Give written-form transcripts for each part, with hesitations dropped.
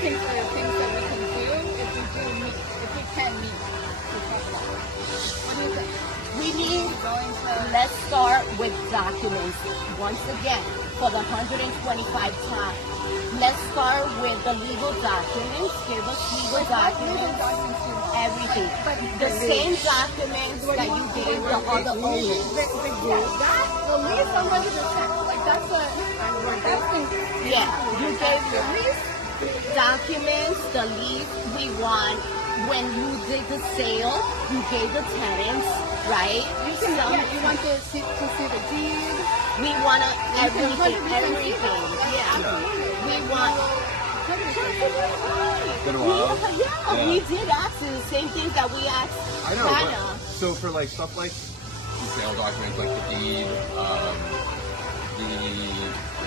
looking for things that we can do if we can meet. What do you think? Let's start with documents. Once again, for the 125 time, let's start with the legal documents. Give us legal documents, everything. The same documents that you gave the other owners. The lease, I'm ready to check. Like, that's yeah, you gave the lease documents, the lease. We want, when you did the sale, you gave the tenants, right? You want to see the deed. We want everything. Yeah. We want. Been a while. Yeah, we did ask the same things that we asked I know. Hannah. So for like stuff like the sale documents, like the deed,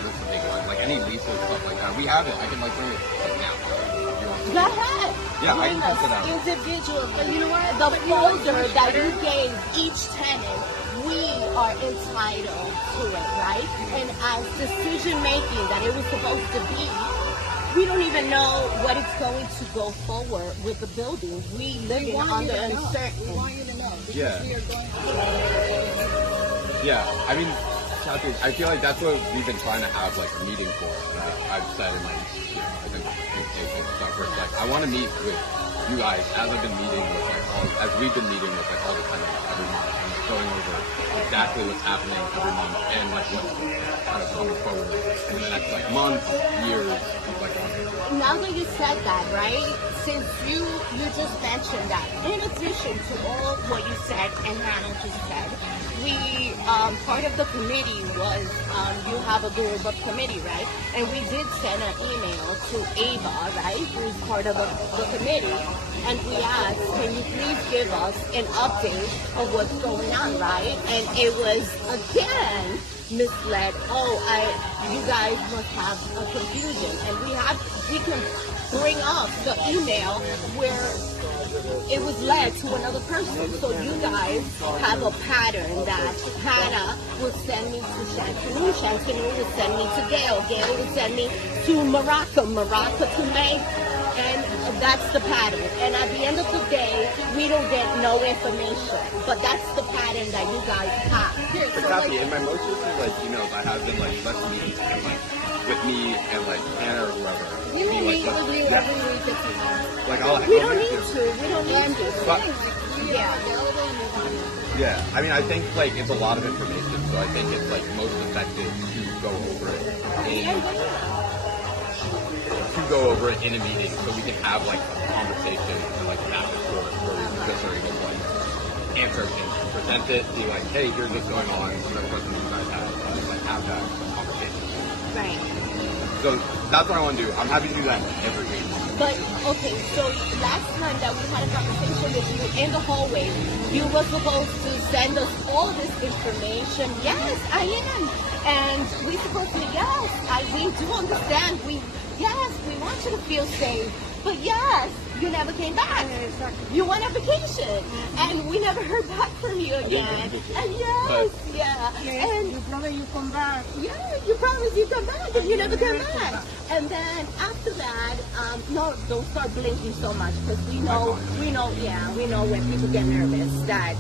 what's the big one? Like any leases, stuff like that. We have it. I can like bring it like now. If you want to. Go ahead. Yeah, I Bring can us print it out. individual. But you know what? The folder that you gave each tenant, we are entitled to it, right? And as decision making that it was supposed to be, we don't even know what it's going to go forward with the building. We live under uncertainty. We want you to know. Because Yeah. we are going to Yeah, I mean, I feel like that's what we've been trying to have like a meeting for. I've said in my, I think stuff where it's like I want to meet with you guys as I've been meeting with like as we've been meeting with like all the tenants every month and going over exactly what's happening every month and like what's kind of coming forward in the next like month, years, like on. Now that you said that, right? Since you just mentioned that, in addition to all what you said and Hannah just said, we part of the committee was you have a group of committee, right? And we did send an email to Ava, right, who's part of the committee, and we asked, can you please give us an update of what's going on, right? And it was again misled. You guys must have a confusion, and we can bring up the email where it was led to another person. So you guys have a pattern that Hannah would send me to Shantanu, Shantanu would send me to Gail, Gail would send me to Maraca to Meg, and that's the pattern. And at the end of the day, we don't get no information, but that's the pattern that you guys have. But Kathy, in my most recent like emails, I have been like, let's meet and like with me and like Hannah or whoever. You will meet with me yeah. every week if you want. Like We don't need to. We don't need to. But, Yeah, available and we want you. yeah, I mean, I think like it's a lot of information, so I think it's like most effective to go over it in a meeting, so we can have like a conversation and like back and forth where we just are able to like answer and present it, be like, hey, here's what's going on, what are questions you guys have, like have that conversation. Right. So that's what I want to do. I'm happy to do that every week. But, okay, so last time that we had a conversation with you in the hallway, you were supposed to send us all this information. Yes, I am. And we supposed to, we do understand. We want you to feel safe. But yes, you never came back. You went on vacation. And we never heard back from you again. And and You promise you come back. yeah, you promised you come back, and you never come back. And then after that, no, don't start blinking so much, because we know when people get nervous that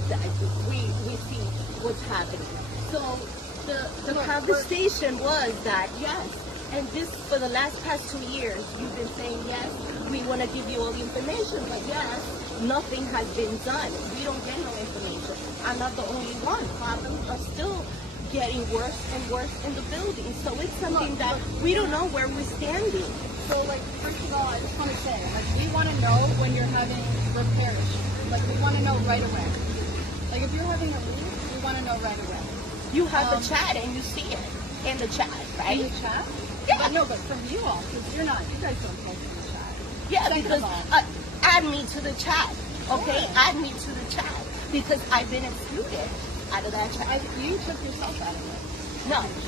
we see what's happening. So the conversation was that yes, and this for the past 2 years, you've been saying yes, we want to give you all the information, but yes, nothing has been done. We don't get no information. I'm not the only one. Problems are still getting worse and worse in the building. So it's something that we don't know where we're standing. So, like, first of all, I just want to say, like, we want to know when you're having repair issues. Like, we want to know right away. Like, if you're having a leak, we want to know right away. You have the chat and you see it in the chat, right? In the chat? Yeah. No, but from you all, because you guys don't post in the chat. Yeah, Send because them all. add me to the chat, okay? Add me to the chat, because I've been excluded out of that chat. You took yourself out of it.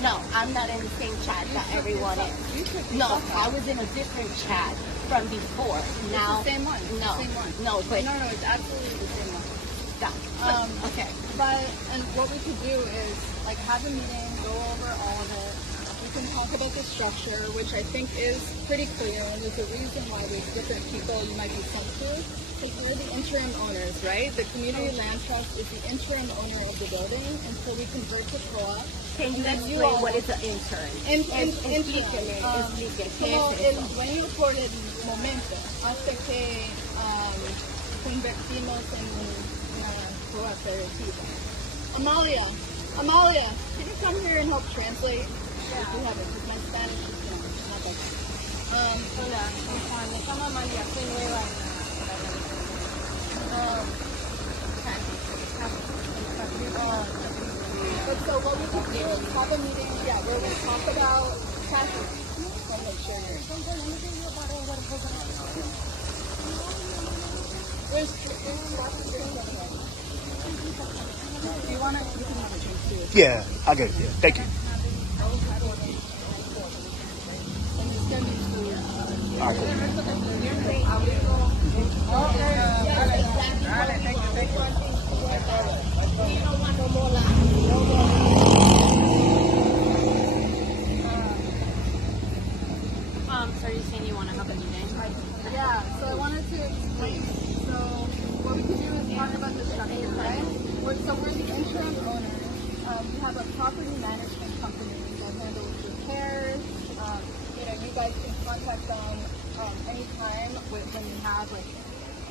No, I'm not in the same chat that everyone is. You took No, yourself I out. was in a different chat from before. Now, It's the same one. It's no, the same one. no, but No, it's absolutely the same one. stop. Okay, but and what we could do is like have a meeting, go over all of it. We can talk about the structure, which I think is pretty clear, and there's a reason why there's different people you might be sent to. Because we're the interim owners, right? The Community Land Trust is the interim owner of the building until we convert to co-op. Can you explain what is an intern? Explíqueme, Como el dueño por el momento, hasta que convertimos en una cooperativa. Amalia, can you come here and help translate? Yeah. If you have it, because my Spanish is not that good. Hola, me llamo Amalia, soy nueva But so what we can do is have a meeting, where we talk about traffic. I'll make sure there's traffic anyway. Do you want to, you can have a drink too. Yeah, I'll get it. Yeah, thank you. All right, cool. So you're saying you want to have a meeting? Yeah, so I wanted to explain. So what we can do is talk about the structure, right? We're the interim owners. We have a property management company that handles repairs. You guys can contact them anytime when you have like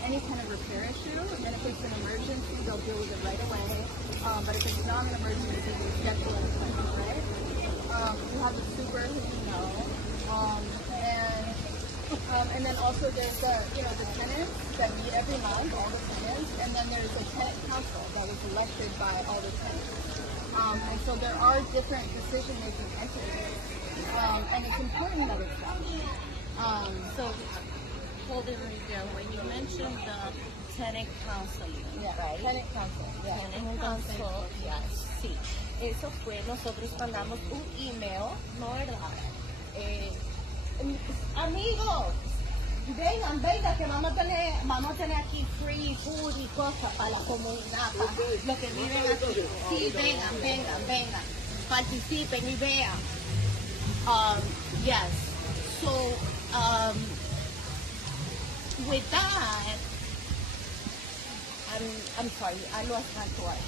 any kind of repair issue. And if it's an emergency, they'll deal with it right away. But if it's not an emergency, we schedule an appointment, right? We have a super who you know. And then also there's the tenants that meet every month, all the tenants, and then there's a tenant council that was elected by all the tenants. And so there are different decision-making entities, and it's important that it's that. So, hold it right there. When you mentioned the tenant council, right? Tenant council, yeah. Tenant council, yes, sí. Eso fue, nosotros mandamos un email, ¿no verdad? Amigos, vengan, que vamos a tener aquí free food y cosas para la comunidad, para los que viven aquí. Sí, vengan, participen y vean. Yes, so with that, I'm sorry, I lost my thought.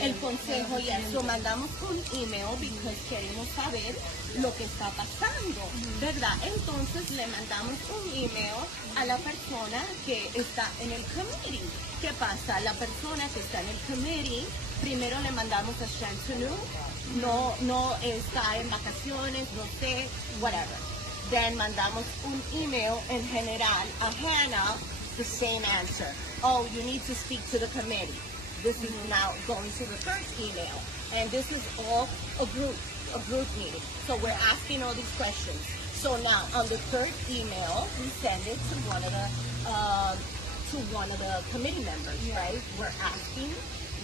El consejo, yes. So mandamos un email because queremos saber lo que está pasando, ¿verdad? Entonces le mandamos un email a la persona que está en el committee. ¿Qué pasa? La persona que está en el committee, primero le mandamos a Shantanu, no está en vacaciones, no sé, whatever. Then mandamos un email en general a Hannah, the same answer. Oh, you need to speak to the committee. This is now going to the first email. And this is all a group meeting. So we're asking all these questions. So now on the third email, we send it to one of the committee members, right? We're asking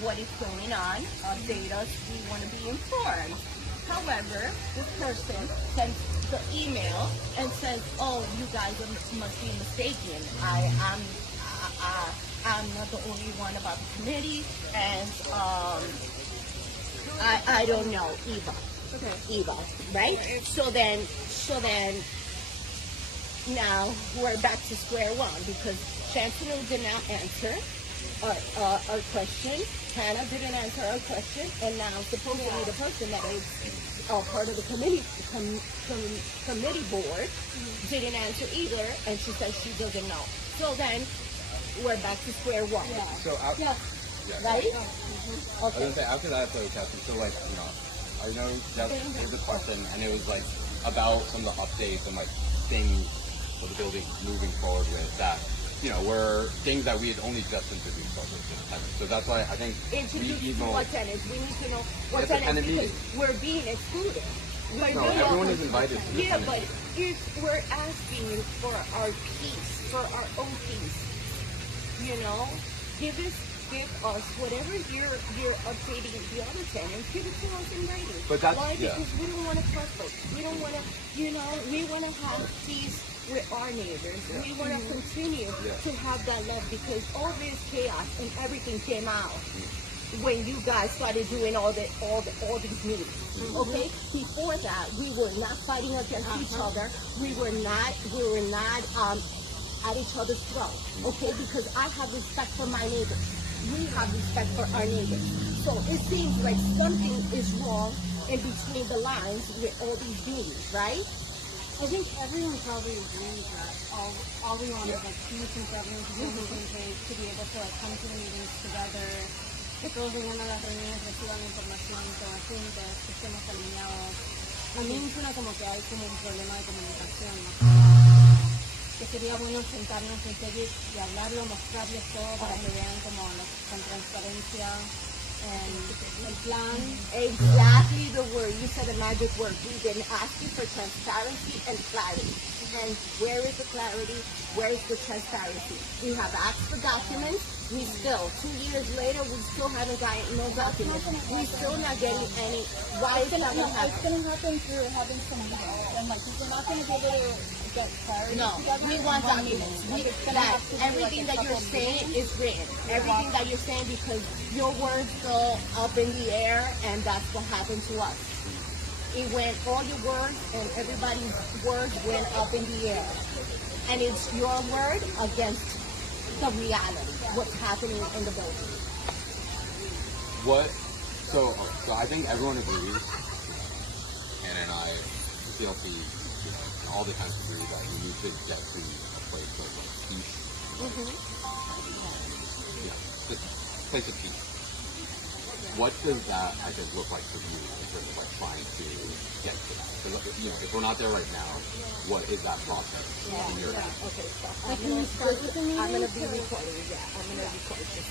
what is going on, update us, we want to be informed. However, this person sends the email and says, "Oh, you guys must be mistaken. I'm not the only one about the committee, and I don't know Eva." Okay. Eva, right? So then now we're back to square one because Chancellor did not answer our question. Hannah didn't answer our question, and now supposedly the person that is part of the committee board didn't answer either, and she says she doesn't know. So then we're back to square one. Yeah. So Right? I was gonna say after that, so Catherine, so like I know that there's a question, and it was like about some of the updates and like things for the building moving forward with that. Were things that we had only just introduced over to the tenants. So that's why I think Introduce what tenants? We need to know what It's a tenants tenant because meeting. we're being excluded. No, everyone is invited to the Yeah, tenant but if we're asking for our peace, for our own peace, give us whatever you're updating the other tenants, give it to us in writing. But that's- Why? yeah. Because we don't want to conflict. We don't want to, we want to have peace with our neighbors. Yeah. We want to continue Yeah. to have that love because all this chaos and everything came out. when you guys started doing all these meetings. Okay? Before that, we were not fighting against each other. We were not at each other's throat. Okay? Because I have respect for my neighbors. We have respect for our neighbors. So it seems like something is wrong in between the lines with all these meetings, right? I think everyone probably agrees that all we want is like peace and for everyone to be on the same page, to be able to like come to the meetings together, que todos vengan a las reuniones, reciban información, todos juntos, que estemos alineados. A mí me suena como que hay como un problema de comunicación, ¿no? Que sería bueno sentarnos en serio y hablarlo, mostrarles todo para que vean como con transparencia el plan. Exactly the word. You said the magic word. We've been asking for transparency and clarity. And where is the clarity? Where is the transparency? We have asked for documents. We still, 2 years later, we still haven't gotten no documents. We're still not getting any. Why is that not happening? It's going to happen through having some meetings. And like, you're not going to be able to get clarity. No, we want documents. Everything that you're saying is written. Everything that you're saying, because your words go up in the air, and that's what happened to us. It went, all your words and everybody's words went up in the air. And it's your word against the reality, what's happening in the building. So I think everyone agrees, and I feel all the time agree that we need to get to a place of like peace. Just a place of peace. What does that, I think, look like for you in terms of like trying to get to that? Because if we're not there right now, what is that process in your head? Okay, so I'm going to be recording. Yeah, I'm going to record this.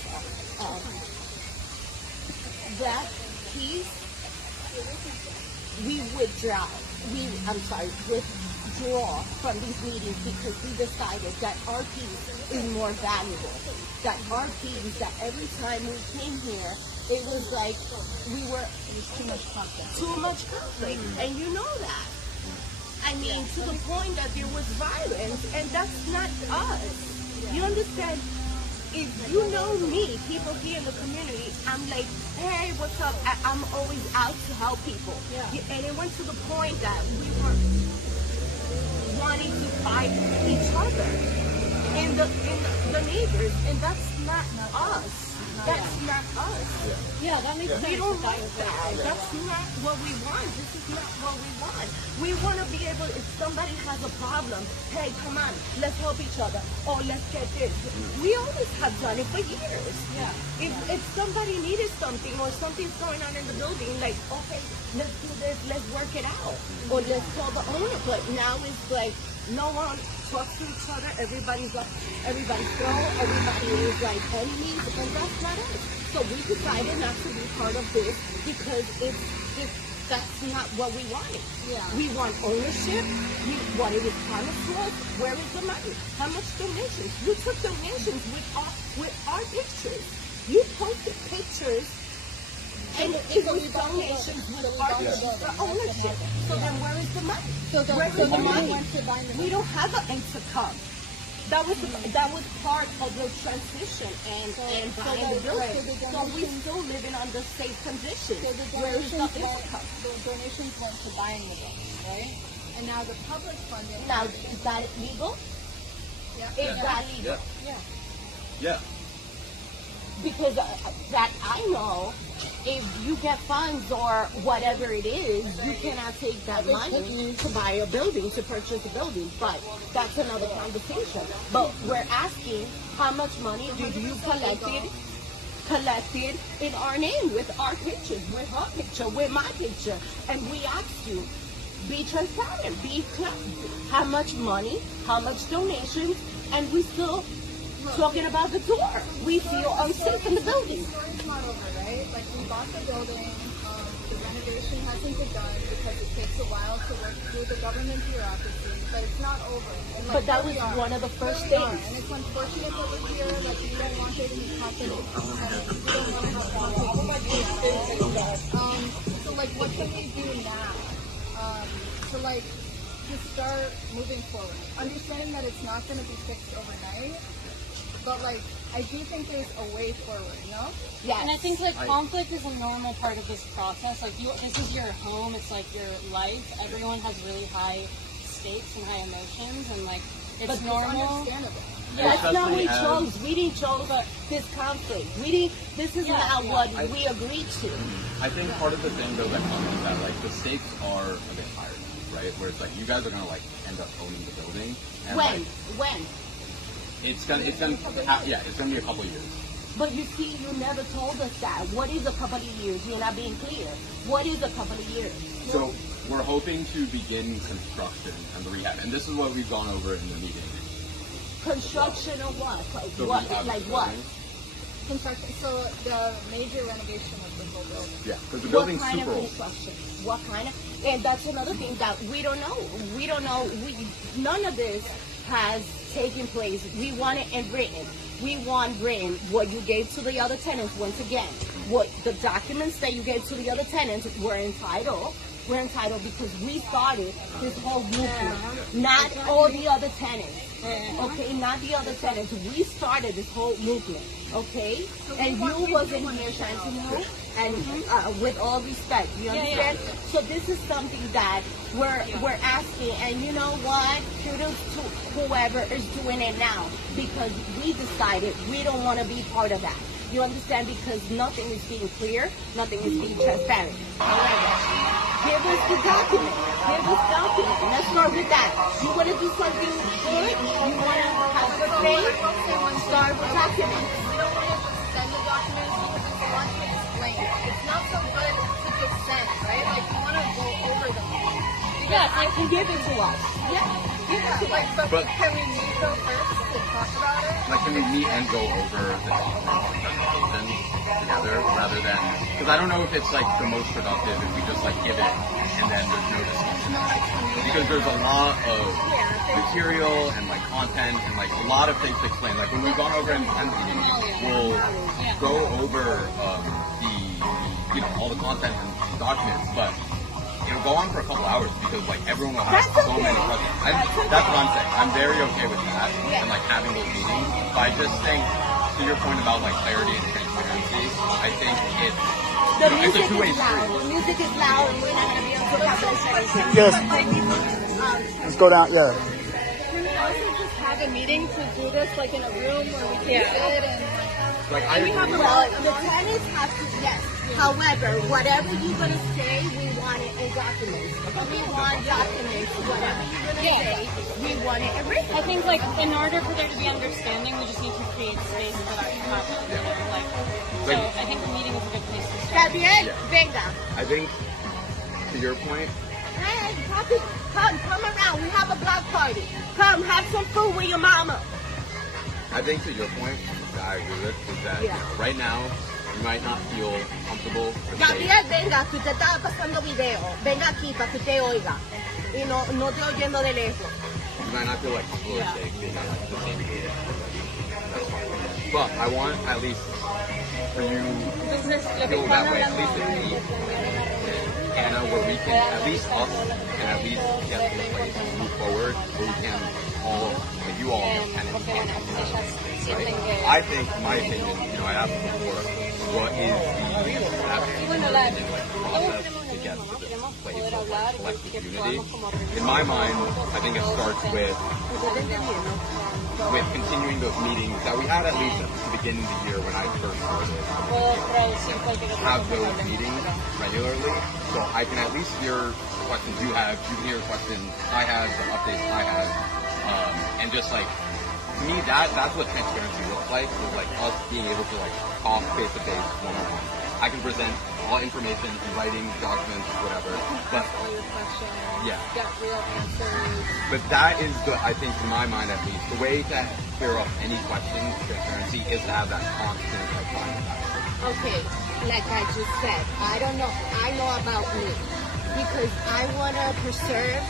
That piece, we withdraw from these meetings because we decided that our piece is more valuable. That our piece, that every time we came here, it was like it was too much conflict. Too much conflict, and you know that. I mean, to the point that there was violence, and that's not us. You understand? If you know me, people here in the community, I'm like, hey, what's up? I'm always out to help people. Yeah. And it went to the point that we were wanting to fight each other in the neighbors, and that's not us. That's not us. Yeah, that makes sense. We don't like that. That's not what we want. This is not what we want. We want to be able, if somebody has a problem, hey, come on, let's help each other. Or let's get this. We always have done it for years. Yeah. If somebody needed something or something's going on in the building, like, okay, let's do this, let's work it out. Or let's call the owner. But now it's like, no one talks to each other, everybody's thrown, everybody is like enemies, and that's not us. So we decided not to be part of this because that's not what we wanted. Yeah. We want ownership. We wanted it promised to us. Where is the money? How much donations? You took donations with our pictures. You posted pictures. And it was donations with our ownership. So then where is the money? So the money went to buying the We don't have an income. That was part of the transition and buying the building. So we're still living under safe conditions. So the donations went to buying the building, right? And now the public funding. Now, is that legal? Yeah. Is that legal? Yeah. Because that I know, if you get funds or whatever it is, you cannot take that money to buy a building, to purchase a building. But that's another conversation. But we're asking, how much money did you collected in our name, with our pictures, with her picture, with my picture? And we asked you, be transparent, be clear. How much money, how much donations, and we still talking about the door. We feel unsafe in the building. The story's not over, right? Like, we bought the building, the renovation hasn't been done because it takes a while to work through the government bureaucracy, but it's not over. And, like, but that was one of the first things. And it's unfortunate that we're here, like, we don't want there to be conflict. We don't want to have conflict. So, like, what can we do now? To, like, to start moving forward. Understanding that it's not going to be fixed overnight, but like I do think there's a way forward, you know? Yes. And I think like conflict is a normal part of this process. Like this is your home. It's like your life. Everyone has really high stakes and high emotions, and like it's normal. Understandable. That's not what we Especially chose. We didn't chose this conflict. This is not what we agreed to. I think part of the thing though that comes is that like the stakes are a bit higher, right? Where it's like you guys are gonna like end up owning the building. And When? It's gonna be a couple of years. But you see, you never told us that. What is a couple of years? You're not being clear. What is a couple of years? So we're hoping to begin construction and the rehab, and this is what we've gone over in the meeting. Construction of what? The What? rehab Like of the what? building. Construction. So the major renovation of the whole building. Yeah, because the What building's kind super of old. construction? What kind of? And that's another thing that we don't know. We don't know. None of this has taken place. We want it in written. We want written what you gave to the other tenants. Once again, what the documents that you gave to the other tenants were entitled. We're entitled because we started this whole movement, not all the other tenants. Okay, not the other tenants. We started this whole movement. Okay, and you wasn't here, Chantilly, and with all respect, you understand? So this is something that we're asking, and you know what? Kudos to whoever is doing it now, because we decided we don't want to be part of that. You understand? Because nothing is being clear, nothing is being transparent. However, give us the document. Give us document. Let's start with that. You want to do something good? You want to have a say? Start with documents. We don't want to just send the documents. We just want to explain. It's not so good to just send, right? Like you want to go over them. Yes, I can give it to us. Yeah. But can we meet though first to talk about it? Like, can we meet and go over the presentation together rather than, because I don't know if it's like the most productive if we just like give it and then there's no discussion. Because there's a lot of material and like content and like a lot of things to explain. Like when we've gone over in the meeting, we'll go over all the content and documents, but it'll go on for a couple hours because like everyone will have so many questions. That's what I'm saying. I'm very okay with that and like having those meetings. But I just think to your point about like clarity and transparency, I think it's a two-way street. The music is loud and we're not going to be able to have those conversations. Yes. Let's go down. Yeah. Can we also just have a meeting to do this like in a room where we can sit and Like I agree. Well, the tenants have to, yes. However, whatever you're going to say, we want it in documents. We want documents. Whatever you're going to say, we want it in written. I think like in order for there to be understanding, we just need to create space for that to happen. You know? So I think the meeting is a good place to start. Gabriel, venga. I think to your point, Hey, Papi, come around. We have a block party. Come, have some food with your mama. I think to your point, that I agree with, is that you know, right now you might not feel comfortable or safe. Gabriel, venga, que usted estaba pasando video. Venga aquí para que usted oiga. Y no te oyendo de lejos. You might not feel like super safe being at like the same meeting. That's fine. But I want at least for you to feel that way, at least with me and Anna, where we can at least us and at least get to a place and move forward where we can all, like you all as tenants, right? I think, in my opinion, you know, I asked before, what is the process to get to this place of like collective unity? In my mind, I think it starts with continuing those meetings that we had at least at the beginning of the year when I first started. Have those meetings regularly, so I can at least hear questions you have, you can hear questions I have, the updates I have, and just like, to me, that's what transparency looks like, is like us being able to like talk face to face, one-on-one. I can present all information in writing, documents, whatever, but all your questions, yeah. get real answers. But that is the, I think, in my mind at least, the way to clear up any questions, transparency, is to have that constant like line of dialogue. Okay, like I just said, I don't know. I know about me because I want to preserve